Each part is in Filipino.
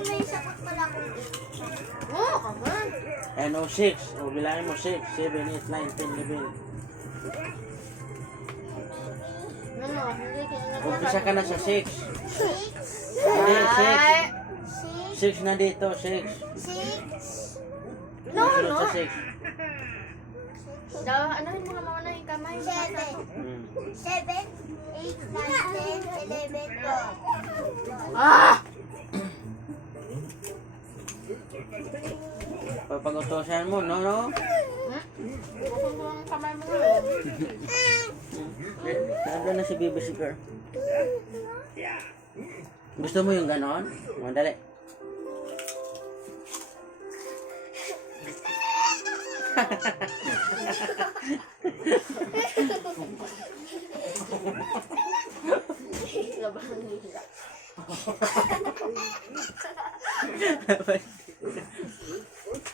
may sakot pala ko. Oo, kaman. Ano, 6. O, bilangin mo 6, 7, 8, 9, 10, 11. Ano, hindi kinagawa. Umpisa ka na sa 6. 6, Hindi, 6. Ay! 6 na dito, 6. 6, No, Sunod no. sa 6. Anuhin mo nga muna yung kamay. 7, 7, 8, 9, 10, 11, 12. Ah! Pag-utosan mo, no, no? Bukod mo ang kamay mo. Nandun na si Baby Sugar. Gusto mo yung ganon? Mandali. Labahan nila.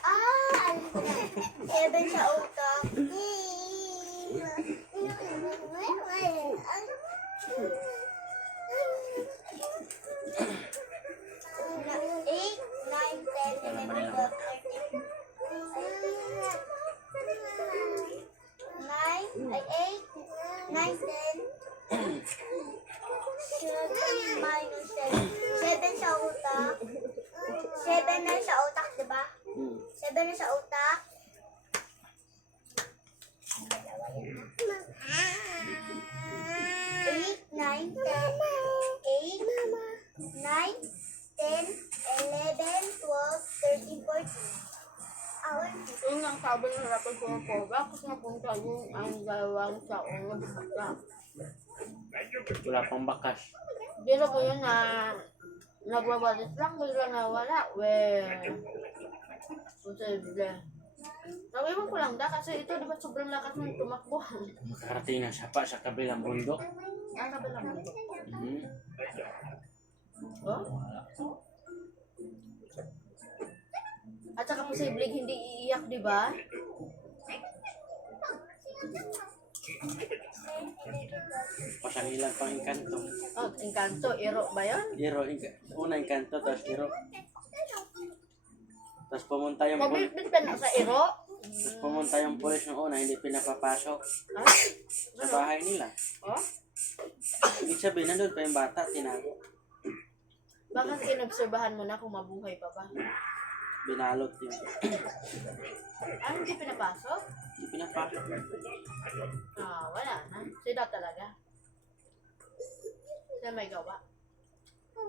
Ah! 7 sa utak. 8, 9, 10, 11, 12, 13. 9, 10. 7 minus 7. 7 sa utak. 7 na sa utak, diba? 7 na sa utak. 8, 9, 10. 8, 9, 10, 11, 12, 13, 14. Yun ang sabi ng rapid ko po. Bakit napunta yung ang dalawang taong nagkakita? Wala pang bakas. Dito ko yun na nagwawalit lang, bigla nawala. Posible. Nawiwan ko lang da kasi ito diba sobrang lakas ng tumakbo. Makarating na siya pa sa kabilang bundok. Ang sabi lang mo. Oh? At saka posibleng hindi iiyak, di ba? Pasang ilang pang inkanto. Oh, Encanto, iro ba yun? Iro, una inkanto, tapos iro. Tapos pumunta yung pulis. Mabitbit ka na sa iro? Tapos pumunta yung pulis ng una, hindi pinapapasok Ay, sa bahay nila. oh? Ibig sabihin, nandun pa yung bata, tinago. Bakit inobserbahan mo na kung mabuhay pa ba? Binalot yun. Ah, hindi pinapasok? Hindi pinapasok. Ah, wala na. Sila talaga. Sila may gawa.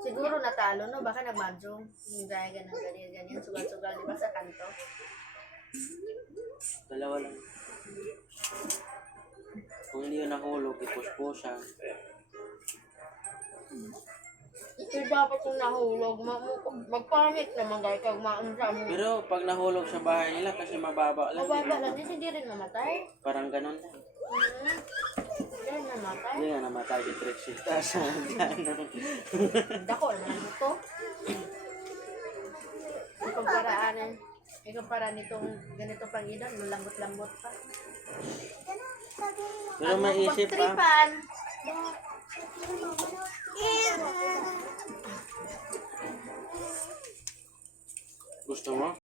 Siguro natalo, no? Baka nagmanjong. Yung gaya ganang ganyan. Sugal-sugal, di ba, sa kanto? Dalawa lang. Kung hindi yun nahulog, ipuspusan. Pero dapat kung nahulog, magpamit naman gaya kag maunsa mo. Pero pag nahulog sa bahay nila, kasi mababa lang. Mababa lang din, hindi rin mamatay. Parang ganun lang. Hindi rin mamatay. Hindi nga namatay si Trixita sa gano'n. Dako naman ito. Ikumpara nitong ganito pang edad, malambot-lambot pa. Pero may isip pa. Pagtripan. Gusto mo?